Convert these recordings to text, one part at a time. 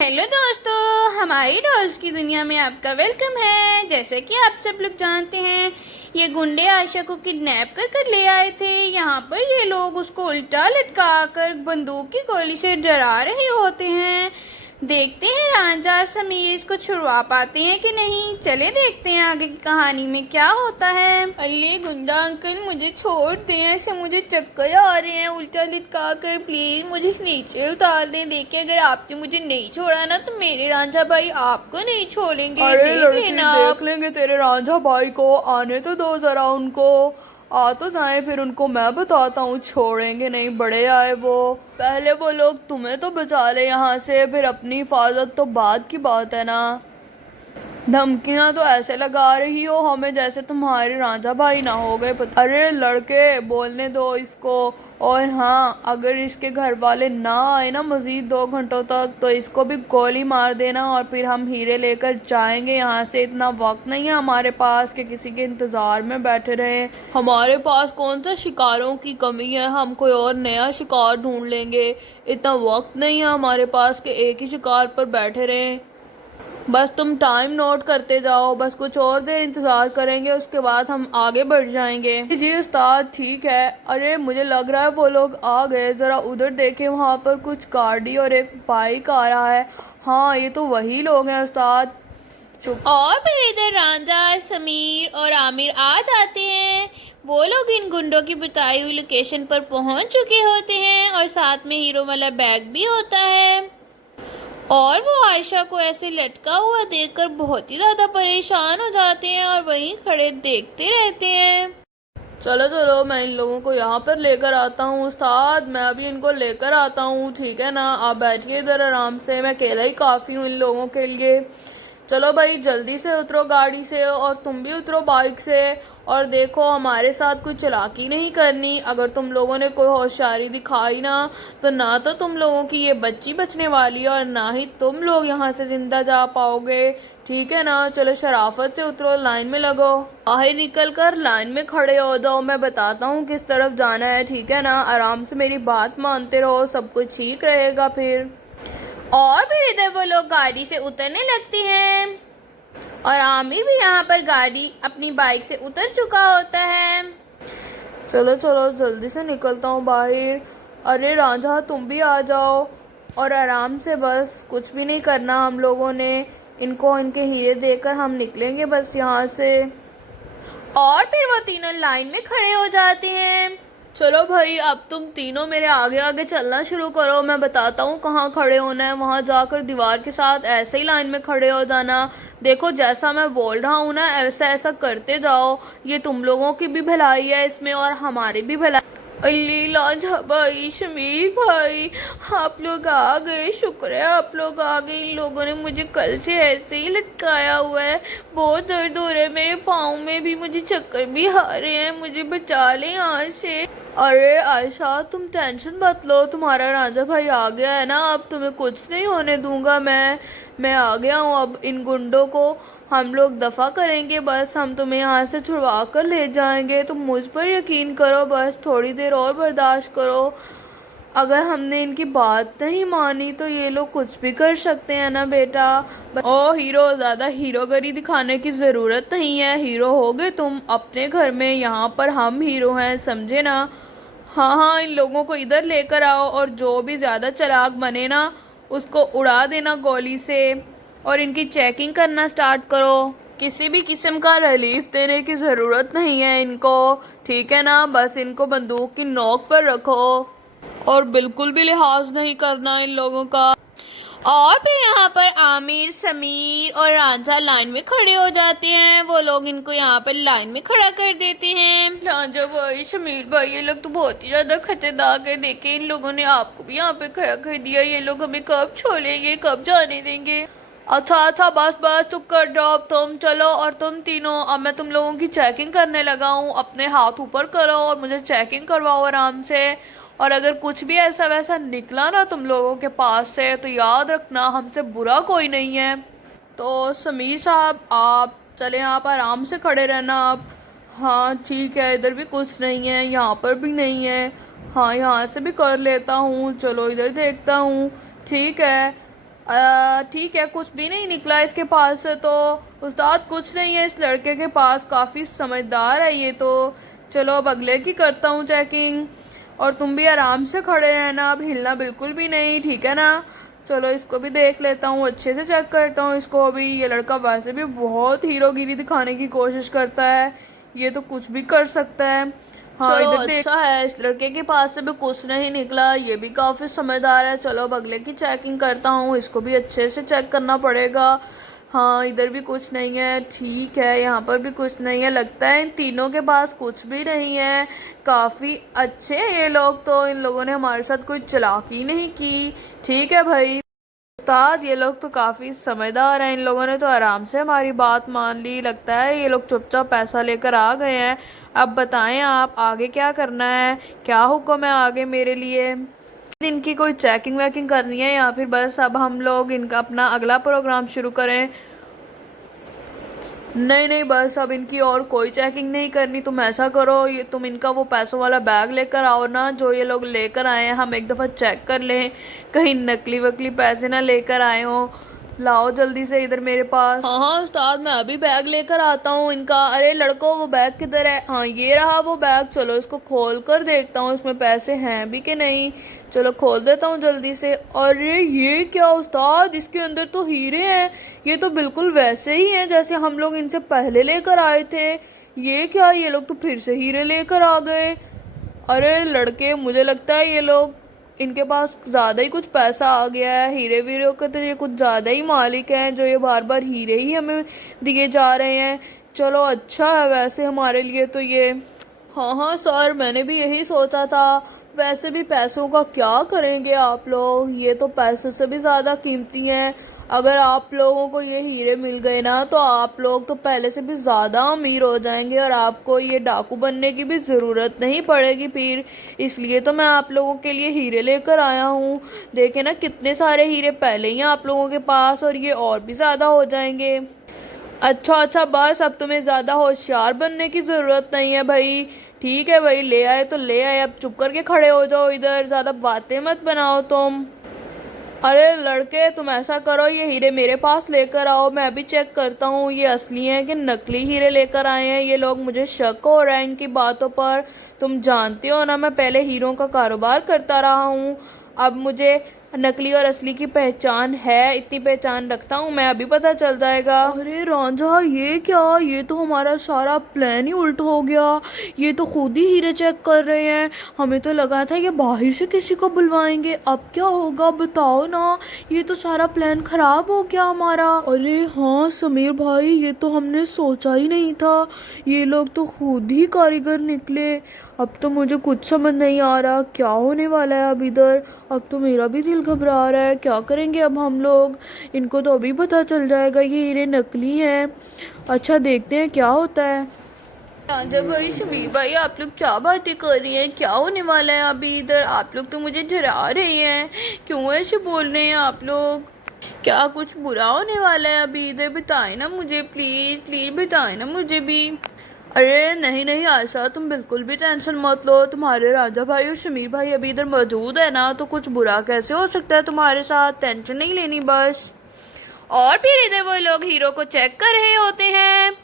Hello दोस्तों, हमारी dolls की दुनिया में आपका वेलकम है। जैसे कि आप सब लोग जानते हैं, ये गुंडे आयशा को किडनैप कर ले आए थे। यहाँ पर ये लोग उसको उल्टा लटका कर बंदूक की गोली से डरा रहे होते हैं। देखते हैं रांझा और समीर इसको छुड़वा पाते हैं कि नहीं। चले देखते हैं आगे की कहानी में क्या होता है। अल्ले गुंडा अंकल, मुझे छोड़ दें, ऐसे मुझे चक्कर आ रहे हैं उल्टा लटका कर। प्लीज मुझे नीचे उतार दें। देखिए, अगर आपने मुझे नहीं छोड़ा ना तो मेरे रांझा भाई आपको नहीं छोड़ेंगे। अरे देख लड़की, लेना देख लेंगे तेरे रांझा भाई को। आने तो दो जरा उनको। आ तो जाए, फिर उनको मैं बताता हूँ। छोड़ेंगे नहीं, बड़े आए वो। पहले वो लोग तुम्हें तो बचा ले यहाँ से, फिर अपनी हिफाजत तो बाद की बात है ना। धमकियां तो ऐसे लगा रही हो हमें जैसे तुम्हारे रांझा भाई ना हो गए। अरे लड़के, बोलने दो इसको। और हाँ, अगर इसके घर वाले ना आए ना मजीद 2 घंटों तक, तो इसको भी गोली मार देना और फिर हम हीरे लेकर जाएंगे यहाँ से। इतना वक्त नहीं है हमारे पास कि किसी के इंतजार में बैठे रहे। हमारे पास कौन सा शिकारों की कमी है, हम कोई और नया शिकार ढूंढ लेंगे। इतना वक्त नहीं है हमारे पास कि एक ही शिकार पर बैठे रहें। बस तुम टाइम नोट करते जाओ, बस कुछ और देर इंतज़ार करेंगे, उसके बाद हम आगे बढ़ जाएंगे। जी उस्ताद, ठीक है। अरे मुझे लग रहा है वो लोग आ गए। ज़रा उधर देखें, वहाँ पर कुछ गाड़ी और एक बाइक आ रहा है। हाँ, ये तो वही लोग हैं उस्ताद। चुप। और फिर इधर रांझा, समीर और आमिर आ जाते हैं। वो लोग इन गुंडों की बताई हुई लोकेशन पर पहुंच चुके होते हैं और साथ में हीरो वाला बैग भी होता है। और वो आयशा को ऐसे लटका हुआ देखकर बहुत ही ज़्यादा परेशान हो जाते हैं और वहीं खड़े देखते रहते हैं। चलो चलो, मैं इन लोगों को यहाँ पर लेकर आता हूँ उस्ताद। मैं अभी इनको लेकर आता हूँ, ठीक है ना। आप बैठिए इधर आराम से, मैं अकेला ही काफ़ी हूँ इन लोगों के लिए। चलो भाई, जल्दी से उतरो गाड़ी से, और तुम भी उतरो बाइक से। और देखो, हमारे साथ कोई चालाकी नहीं करनी। अगर तुम लोगों ने कोई होशियारी दिखाई ना तो तुम लोगों की ये बच्ची बचने वाली है, और ना ही तुम लोग यहाँ से जिंदा जा पाओगे, ठीक है ना। चलो शराफत से उतरो, लाइन में लगो। बाहर निकल कर लाइन में खड़े हो जाओ, मैं बताता हूँ किस तरफ जाना है, ठीक है ना। आराम से मेरी बात मानते रहो, सब कुछ ठीक रहेगा फिर। और फिर इधर वो लोग गाड़ी से उतरने लगती हैं और आमिर भी यहाँ पर गाड़ी अपनी बाइक से उतर चुका होता है। चलो चलो, जल्दी से निकलता हूँ बाहर। अरे रांझा, तुम भी आ जाओ। और आराम से, बस कुछ भी नहीं करना हम लोगों ने। इनको इनके हीरे देकर हम निकलेंगे बस यहाँ से। और फिर वो तीनों लाइन में खड़े हो जाते हैं। चलो भाई, अब तुम तीनों मेरे आगे आगे चलना शुरू करो। मैं बताता हूँ कहाँ खड़े होना है, वहाँ जाकर दीवार के साथ ऐसे ही लाइन में खड़े हो जाना। देखो, जैसा मैं बोल रहा हूँ ना, ऐसा ऐसा करते जाओ। ये तुम लोगों की भी भलाई है इसमें और हमारी भी भलाई। अल्ली लांझा भाई, शमीर भाई, आप लोग आ गए। शुक्र है आप लोग आ गए। इन लोगों ने मुझे कल से ऐसे ही लटकाया हुआ है। बहुत दर्द हो रहा है मेरे पाँव में भी, मुझे चक्कर भी आ रहे हैं। मुझे बचा लें यहाँ से। अरे आयशा, तुम टेंशन मत लो, तुम्हारा रांझा भाई आ गया है ना। अब तुम्हें कुछ नहीं होने दूंगा मैं आ गया हूँ। अब इन गुंडों को हम लोग दफ़ा करेंगे। बस हम तुम्हें यहाँ से छुड़वा कर ले जाएंगे। तुम मुझ पर यकीन करो, बस थोड़ी देर और बर्दाश्त करो। अगर हमने इनकी बात नहीं मानी तो ये लोग कुछ भी कर सकते हैं ना बेटा। ओ हीरो, ज़्यादा हीरोगरी दिखाने की ज़रूरत नहीं है। हीरो हो गए तुम अपने घर में, यहाँ पर हम हीरो हैं, समझे ना। हाँ हाँ, इन लोगों को इधर लेकर आओ, और जो भी ज़्यादा चालाक बने ना, उसको उड़ा देना गोली से। और इनकी चेकिंग करना स्टार्ट करो। किसी भी किस्म का रिलीफ देने की ज़रूरत नहीं है इनको, ठीक है ना। बस इनको बंदूक की नोक पर रखो और बिल्कुल भी लिहाज नहीं करना इन लोगों का। और फिर यहाँ पर आमिर, समीर और रांझा लाइन में खड़े हो जाते हैं। वो लोग इनको यहाँ पर लाइन में खड़ा कर देते हैं। रांझा भाई, शमीर भाई, ये लोग तो बहुत ही ज़्यादा खतरनाक है। देखे, इन लोगों ने आपको भी यहाँ पे खड़ा कर दिया। ये लोग हमें कब छोड़ेंगे, कब जाने देंगे। अच्छा अच्छा, बस बस, चुप कर जाओ अब तुम। चलो, और तुम तीनों, अब मैं तुम लोगों की चेकिंग करने लगा हूँ। अपने हाथ ऊपर करो और मुझे चेकिंग करवाओ आराम से। और अगर कुछ भी ऐसा वैसा निकला ना तुम लोगों के पास से, तो याद रखना, हमसे बुरा कोई नहीं है। तो समीर साहब, आप चलें, आप आराम से खड़े रहना आप। हाँ ठीक है, इधर भी कुछ नहीं है, यहाँ पर भी नहीं है। हाँ, यहाँ से भी कर लेता हूँ। चलो इधर देखता हूँ, ठीक है। ठीक है, कुछ भी नहीं निकला इसके पास से तो। उस्ताद कुछ नहीं है इस लड़के के पास, काफ़ी समझदार है ये तो। चलो अब अगले की करता हूँ चेकिंग। और तुम भी आराम से खड़े रहना, अब हिलना बिल्कुल भी नहीं, ठीक है ना। चलो इसको भी देख लेता हूँ, अच्छे से चेक करता हूँ इसको अभी। ये लड़का वैसे भी बहुत हीरोगिरी दिखाने की कोशिश करता है, ये तो कुछ भी कर सकता है। हाँ चलो इधर देख। अच्छा है, इस लड़के के पास से भी कुछ नहीं निकला, ये भी काफ़ी समझदार है। चलो अब अगले की चेकिंग करता हूँ, इसको भी अच्छे से चेक करना पड़ेगा। हाँ इधर भी कुछ नहीं है, ठीक है, यहाँ पर भी कुछ नहीं है। लगता है इन तीनों के पास कुछ भी नहीं है। काफ़ी अच्छे हैं ये लोग तो, इन लोगों ने हमारे साथ कोई चालाकी नहीं की। ठीक है भाई उस्ताद, ये लोग तो काफ़ी समझदार हैं, इन लोगों ने तो आराम से हमारी बात मान ली। लगता है ये लोग चुपचाप पैसा लेकर आ गए हैं। अब बताएं आप आगे क्या करना है, क्या हुक्म है आगे मेरे लिए। इनकी कोई चेकिंग वेकिंग करनी है या फिर बस अब हम लोग इनका अपना अगला प्रोग्राम शुरू करें। नहीं नहीं, बस अब इनकी और कोई चेकिंग नहीं करनी। तुम ऐसा करो, ये तुम इनका वो पैसों वाला बैग लेकर आओ ना, जो ये लोग लेकर आए हैं, हम एक दफ़ा चेक कर लें कहीं नकली वकली पैसे ना लेकर आए हो। लाओ जल्दी से इधर मेरे पास। हाँ हाँ उस्ताद, मैं अभी बैग लेकर आता हूँ इनका। अरे लड़कों, वो बैग किधर है? हाँ ये रहा वो बैग। चलो इसको खोल कर देखता हूँ इसमें पैसे हैं भी कि नहीं। चलो खोल देता हूँ जल्दी से। अरे ये क्या उस्ताद, इसके अंदर तो हीरे हैं। ये तो बिल्कुल वैसे ही हैं जैसे हम लोग इनसे पहले लेकर आए थे। ये क्या, ये लोग तो फिर से हीरे लेकर आ गए। अरे लड़के, मुझे लगता है ये लोग, इनके पास ज़्यादा ही कुछ पैसा आ गया है। हीरे वीरे के तो ये कुछ ज़्यादा ही मालिक हैं, जो ये बार बार हीरे ही हमें दिए जा रहे हैं। चलो अच्छा है वैसे हमारे लिए तो ये। हाँ हाँ सर, मैंने भी यही सोचा था। वैसे भी पैसों का क्या करेंगे आप लोग, ये तो पैसों से भी ज़्यादा कीमती हैं। अगर आप लोगों को ये हीरे मिल गए ना, तो आप लोग तो पहले से भी ज़्यादा अमीर हो जाएंगे और आपको ये डाकू बनने की भी ज़रूरत नहीं पड़ेगी फिर। इसलिए तो मैं आप लोगों के लिए हीरे लेकर आया हूँ। देखे ना कितने सारे हीरे पहले ही आप लोगों के पास, और ये और भी ज़्यादा हो जाएंगे। अच्छा अच्छा, बस अब तुम्हें ज़्यादा होशियार बनने की ज़रूरत नहीं है भाई। ठीक है भाई, ले आए तो ले आए, अब चुप करके खड़े हो जाओ इधर, ज़्यादा बातें मत बनाओ तुम। अरे लड़के, तुम ऐसा करो, ये हीरे मेरे पास लेकर आओ, मैं अभी चेक करता हूँ ये असली हैं कि नकली हीरे लेकर आए हैं ये लोग। मुझे शक हो रहा है इनकी बातों पर। तुम जानते हो ना, मैं पहले हीरों का कारोबार करता रहा हूँ। अब मुझे नकली और असली की पहचान है, इतनी पहचान रखता हूँ मैं, अभी पता चल जाएगा। अरे रांझा, ये क्या, ये तो हमारा सारा प्लान ही उल्ट हो गया। ये तो खुद ही हीरे चेक कर रहे हैं, हमें तो लगा था ये बाहर से किसी को बुलवाएंगे। अब क्या होगा बताओ ना, ये तो सारा प्लान खराब हो गया हमारा। अरे हाँ समीर भाई, ये तो हमने सोचा ही नहीं था, ये लोग तो खुद ही कारीगर निकले। अब तो मुझे कुछ समझ नहीं आ रहा क्या होने वाला है अब इधर। अब तो मेरा भी दिल घबरा रहा है, क्या करेंगे अब हम लोग। इनको तो अभी पता चल जाएगा ये हीरे नकली हैं। अच्छा देखते हैं क्या होता है। जब भाई शमीर भाई, आप लोग क्या बातें कर रही हैं, क्या होने वाला है अभी इधर? आप लोग तो मुझे डरा रहे हैं, क्यों ऐसे बोल रहे हैं आप लोग? क्या कुछ बुरा होने वाला है अभी इधर? बताएं ना मुझे, प्लीज़ प्लीज़ बताएं ना मुझे भी। अरे नहीं नहीं आशा, तुम बिल्कुल भी टेंशन मत लो। तुम्हारे राजा भाई और शमीर भाई अभी इधर मौजूद है ना, तो कुछ बुरा कैसे हो सकता है तुम्हारे साथ। टेंशन नहीं लेनी बस। और फिर इधर वो लोग हीरो को चेक कर रहे होते हैं।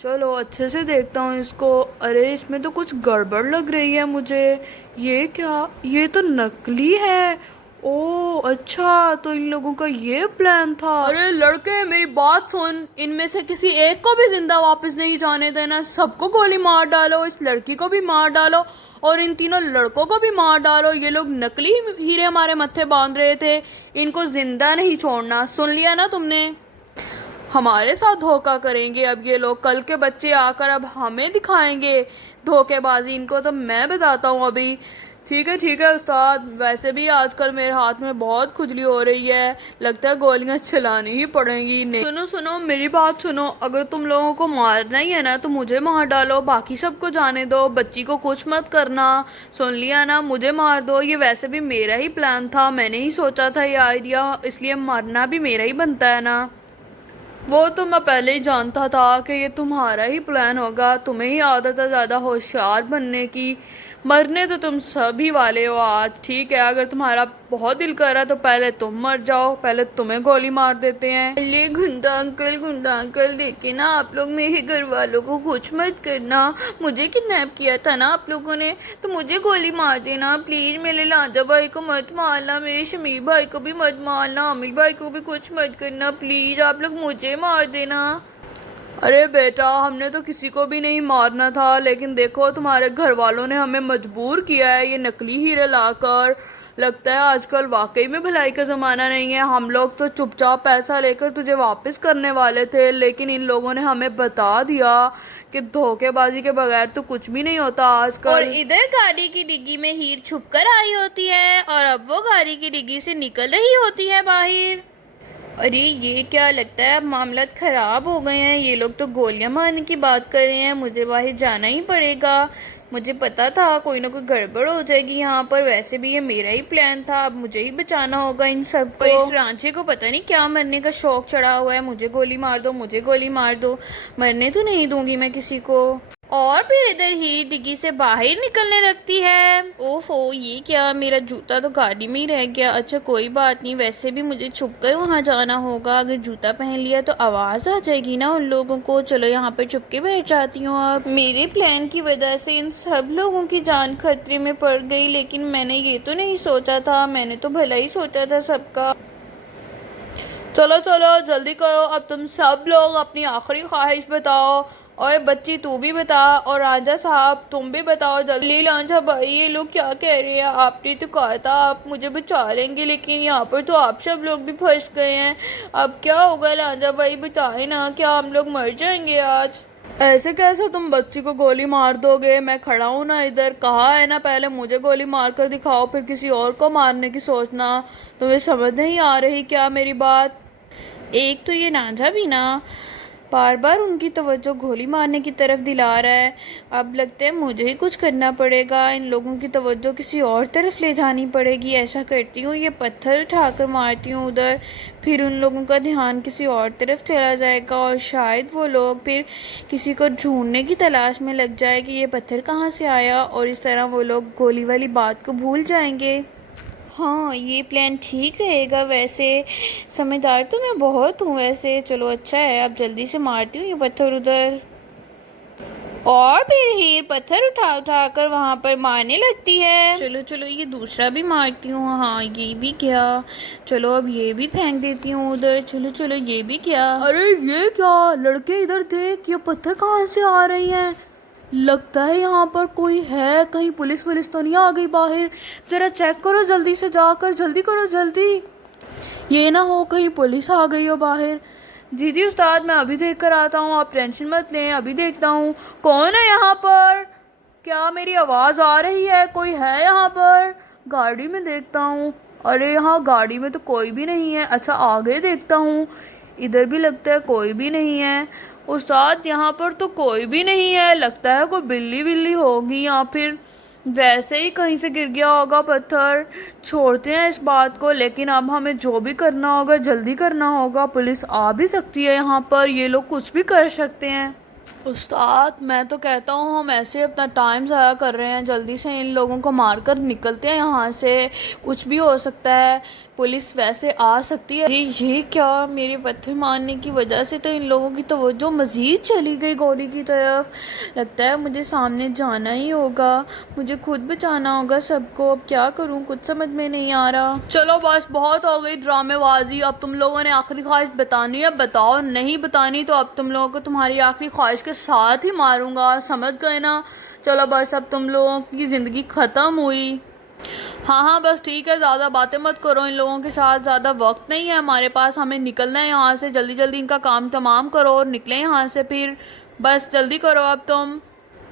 चलो अच्छे से देखता हूँ इसको। अरे इसमें तो कुछ गड़बड़ लग रही है मुझे। ये क्या, ये तो नकली है। ओह अच्छा, तो इन लोगों का ये प्लान था। अरे लड़के, मेरी बात सुन, इनमें से किसी एक को भी जिंदा वापस नहीं जाने देना। सबको गोली मार डालो, इस लड़की को भी मार डालो और इन तीनों लड़कों को भी मार डालो। ये लोग नकली हीरे हमारे मत्थे बांध रहे थे, इनको जिंदा नहीं छोड़ना, सुन लिया ना तुमने। हमारे साथ धोखा करेंगे अब ये लोग, कल के बच्चे आकर अब हमें दिखाएंगे धोखेबाजी। इनको तो मैं बताता हूँ अभी। ठीक है उस्ताद, वैसे भी आजकल मेरे हाथ में बहुत खुजली हो रही है, लगता है गोलियां चलानी ही पड़ेंगी। नहीं सुनो सुनो, मेरी बात सुनो, अगर तुम लोगों को मारना ही है ना तो मुझे मार डालो, बाकी सबको जाने दो, बच्ची को कुछ मत करना, सुन लिया ना? मुझे मार दो, ये वैसे भी मेरा ही प्लान था, मैंने ही सोचा था ये आइडिया, इसलिए मरना भी मेरा ही बनता है ना। वो तो मैं पहले ही जानता था कि ये तुम्हारा ही प्लान होगा, तुम्हें ही आदत है ज़्यादा होशियार बनने की। मरने तो तुम सभी वाले हो आज, ठीक है। अगर तुम्हारा बहुत दिल कर रहा तो पहले तुम मर जाओ, पहले तुम्हें गोली मार देते हैं। अरे गुंडा अंकल देखिए ना, आप लोग मेरे घर वालों को कुछ मत करना। मुझे किडनैप किया था ना आप लोगों ने, तो मुझे गोली मार देना प्लीज़। मेरे लांजा भाई को मत मारना, मेरे शमीर भाई को भी मत मारना, आमिर भाई को भी कुछ मत करना प्लीज़। आप लोग मुझे मार देना। अरे बेटा, हमने तो किसी को भी नहीं मारना था, लेकिन देखो तुम्हारे घर वालों ने हमें मजबूर किया है ये नकली हीरे लाकर। लगता है आजकल वाकई में भलाई का ज़माना नहीं है। हम लोग तो चुपचाप पैसा लेकर तुझे वापस करने वाले थे, लेकिन इन लोगों ने हमें बता दिया कि धोखेबाजी के बगैर तो कुछ भी नहीं होता और आजकल। इधर गाड़ी की डिग्गी में हीर छुप कर आई होती है और अब वो गाड़ी की डिग्गी से निकल रही होती है बाहर। अरे ये क्या लगता है, अब मामला ख़राब हो गए हैं। ये लोग तो गोलियां मारने की बात कर रहे हैं, मुझे बाहर जाना ही पड़ेगा। मुझे पता था कोई ना कोई गड़बड़ हो जाएगी यहाँ पर, वैसे भी ये मेरा ही प्लान था। अब मुझे ही बचाना होगा इन सबको। और इस रांचे को पता नहीं क्या मरने का शौक चढ़ा हुआ है, मुझे गोली मार दो, मुझे गोली मार दो। मरने तो नहीं दूंगी मैं किसी को। और फिर इधर ही डिग्गी से बाहर निकलने लगती है। ओहो ये क्या, मेरा जूता तो गाड़ी में ही रह गया। अच्छा कोई बात नहीं, वैसे भी मुझे छुपकर वहाँ जाना होगा। अगर जूता पहन लिया तो आवाज़ आ जाएगी ना उन लोगों को। चलो यहाँ पर छुप के बैठ जाती हूँ। अब मेरे प्लान की वजह से इन सब लोगों की जान खतरे में पड़ गई, लेकिन मैंने ये तो नहीं सोचा था, मैंने तो भला ही सोचा था सबका। चलो चलो जल्दी करो, अब तुम सब लोग अपनी आखिरी ख्वाहिश बताओ। और बच्ची तू भी बता, और राजा साहब तुम भी बताओ जल्दी। लांझा भाई ये लोग क्या कह रहे हैं, आपने तो कहा था आप मुझे बचा लेंगे, लेकिन यहाँ पर तो आप सब लोग भी फंस गए हैं। अब क्या होगा लांझा भाई, बताए ना, क्या हम लोग मर जाएंगे आज? ऐसे कैसे तुम बच्ची को गोली मार दोगे? मैं खड़ा हूँ ना इधर, कहा है ना पहले मुझे गोली मार कर दिखाओ, फिर किसी और को मारने की सोचना। तुम्हें समझ नहीं आ रही क्या मेरी बात? एक तो ये रांझा भी ना बार बार उनकी तवज्जो गोली मारने की तरफ दिला रहा है। अब लगता है मुझे ही कुछ करना पड़ेगा, इन लोगों की तवज्जो किसी और तरफ ले जानी पड़ेगी। ऐसा करती हूँ, ये पत्थर उठाकर मारती हूँ उधर, फिर उन लोगों का ध्यान किसी और तरफ चला जाएगा और शायद वो लोग फिर किसी को ढूंढने की तलाश में लग जाए कि ये पत्थर कहाँ से आया, और इस तरह वो लोग गोली वाली बात को भूल जाएंगे। हाँ ये प्लान ठीक रहेगा, वैसे समझदार तो मैं बहुत हूँ वैसे। चलो अच्छा है, अब जल्दी से मारती हूँ ये पत्थर उधर। और फिर हीर पत्थर उठा उठा कर वहाँ पर मारने लगती है। चलो चलो ये दूसरा भी मारती हूँ, हाँ ये भी क्या। चलो अब ये भी फेंक देती हूँ उधर। चलो चलो ये भी क्या। अरे ये क्या, लड़के इधर देख, ये पत्थर कहाँ से आ रही हैं? लगता है यहाँ पर कोई है, कहीं पुलिस वुलिस तो नहीं आ गई बाहर। जरा चेक करो जल्दी से जाकर, जल्दी करो जल्दी, ये ना हो कहीं पुलिस आ गई हो बाहर। जी जी उस्ताद, मैं अभी देख कर आता हूँ, आप टेंशन मत लें, अभी देखता हूँ। कौन है यहाँ पर? क्या मेरी आवाज़ आ रही है? कोई है यहाँ पर? गाड़ी में देखता हूँ। अरे यहाँ गाड़ी में तो कोई भी नहीं है। अच्छा आगे देखता हूँ, इधर भी लगता है कोई भी नहीं है। उस्ताद यहाँ पर तो कोई भी नहीं है, लगता है कोई बिल्ली बिल्ली होगी या फिर वैसे ही कहीं से गिर गया होगा पत्थर। छोड़ते हैं इस बात को, लेकिन अब हमें जो भी करना होगा जल्दी करना होगा। पुलिस आ भी सकती है यहाँ पर, ये लोग कुछ भी कर सकते हैं। उस्ताद मैं तो कहता हूँ हम ऐसे अपना टाइम ज़ाया कर रहे हैं, जल्दी से इन लोगों को मारकर निकलते हैं यहाँ से। कुछ भी हो सकता है, पुलिस वैसे आ सकती है। ये क्या, मेरे पत्थर मारने की वजह से तो इन लोगों की तवज्जो मज़ीद चली गई गोली की तरफ। लगता है मुझे सामने जाना ही होगा, मुझे खुद बचाना होगा सबको। अब क्या करूँ, कुछ समझ में नहीं आ रहा। चलो बस बहुत हो गई ड्रामेबाजी, अब तुम लोगों ने आखिरी ख्वाहिश बतानी है बताओ, नहीं बतानी तो अब तुम लोगों को तुम्हारी आखिरी ख्वाहिश के साथ ही मारूंगा, समझ गए ना? चलो बस अब तुम लोगों की ज़िंदगी ख़त्म हुई। हाँ हाँ बस ठीक है, ज़्यादा बातें मत करो इन लोगों के साथ, ज़्यादा वक्त नहीं है हमारे पास, हमें निकलना है यहाँ से। जल्दी जल्दी इनका काम तमाम करो और निकलें यहाँ से फिर, बस जल्दी करो अब तुम,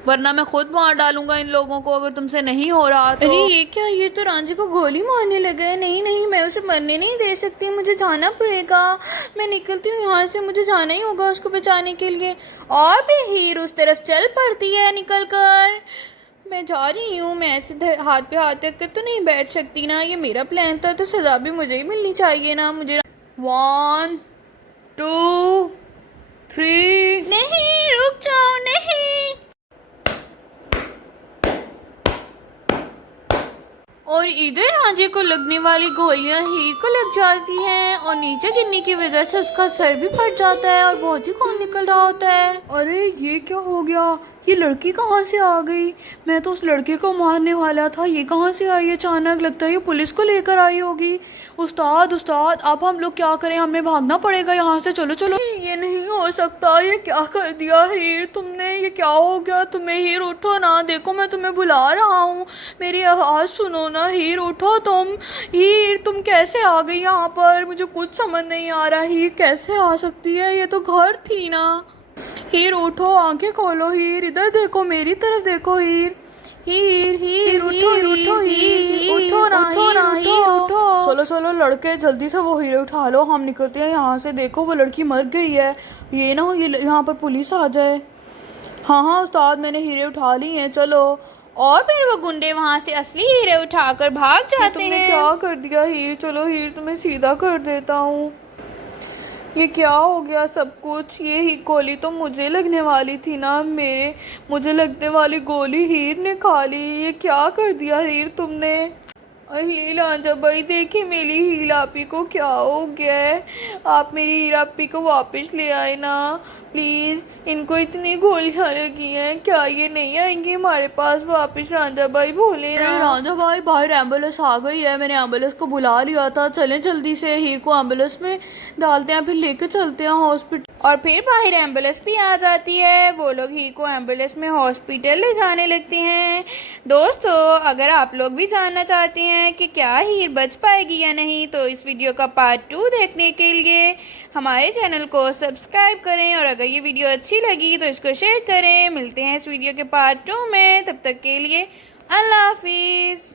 वरना मैं खुद मार डालूंगा इन लोगों को अगर तुमसे नहीं हो रहा तो। अरे ये क्या, ये तो रांझे को गोली मारने लगे हैं। नहीं नहीं मैं उसे मरने नहीं दे सकती, मुझे जाना पड़ेगा। मैं निकलती हूँ यहाँ से, मुझे जाना ही होगा उसको बचाने के लिए। और भी हीर उस तरफ चल पड़ती है निकल कर। मैं जा रही हूँ, मैं ऐसे हाथ पे हाथ रख कर तो नहीं बैठ सकती ना, ये मेरा प्लान था तो सजा भी मुझे ही मिलनी चाहिए ना। मुझे 1 2 3। नहीं रुक जाओ, नहीं। और इधर रांझे को लगने वाली गोलियां हीर को लग जाती हैं और नीचे गिरने की वजह से उसका सर भी फट जाता है और बहुत ही खून निकल रहा होता है। अरे ये क्या हो गया, ये लड़की कहाँ से आ गई? मैं तो उस लड़के को मारने वाला था, ये कहाँ से आई अचानक? लगता है ये पुलिस को लेकर आई होगी। उस्ताद उस्ताद अब हम लोग क्या करें, हमें भागना पड़ेगा यहाँ से, चलो चलो। ये नहीं हो सकता, ये क्या कर दिया हीर तुमने, ये क्या हो गया तुम्हें? हीर उठो ना, देखो मैं तुम्हें बुला रहा हूँ, मेरी आवाज़ सुनो ना। हीर उठो तुम, हीर तुम कैसे आ गई यहाँ पर? मुझे कुछ समझ नहीं आ रहा, हीर कैसे आ सकती है? ये तो घर थी ना। हीर उठो, आंखें खोलो हीर, इधर देखो, मेरी तरफ देखो हीर। हीर हीर उठो उठो हीर, उठो ना हीर उठो। चलो चलो लड़के जल्दी से वो हीरे उठा लो, हम निकलते हैं यहाँ से। देखो वो लड़की मर गई है, ये ना हो ये यहाँ पर पुलिस आ जाए। हाँ हाँ उस्ताद मैंने हीरे उठा ली हैं, चलो। और फिर वो गुंडे वहां से असली हीरे उठाकर भाग जाते तुमने हैं। क्या कर दिया हीर? चलो हीर तुम्हें सीधा कर देता हूँ। ये क्या हो गया सब कुछ? ये ही गोली तो मुझे लगने वाली थी ना, मुझे लगने वाली गोली हीर ने खा ली। ये क्या कर दिया हीर तुमने? अरे लांजा भाई देखिए मेरी हीर आपी को क्या हो गया है, आप मेरी हीर आपी को वापस ले आए ना प्लीज़। इनको इतनी गोलियां लगी हैं, क्या ये नहीं आएंगे हमारे पास वापस? रांझा भाई बोले ना। रांझा भाई बाहर एम्बुलेंस आ गई है, मैंने एम्बुलेंस को बुला लिया था, चलें जल्दी से हीर को एम्बुलेंस में डालते हैं, फिर लेकर चलते हैं हॉस्पिटल। और फिर बाहर एम्बुलेंस भी आ जाती है, वो लोग हीर को एम्बुलेंस में हॉस्पिटल ले जाने लगते हैं। दोस्तों अगर आप लोग भी जानना चाहते हैं कि क्या हीर बच पाएगी या नहीं, तो इस वीडियो का पार्ट 2 देखने के लिए हमारे चैनल को सब्सक्राइब करें, और अगर ये वीडियो अच्छी लगी तो इसको शेयर करें। मिलते हैं इस वीडियो के पार्ट 2 में, तब तक के लिए अल्लाह हाफिज़।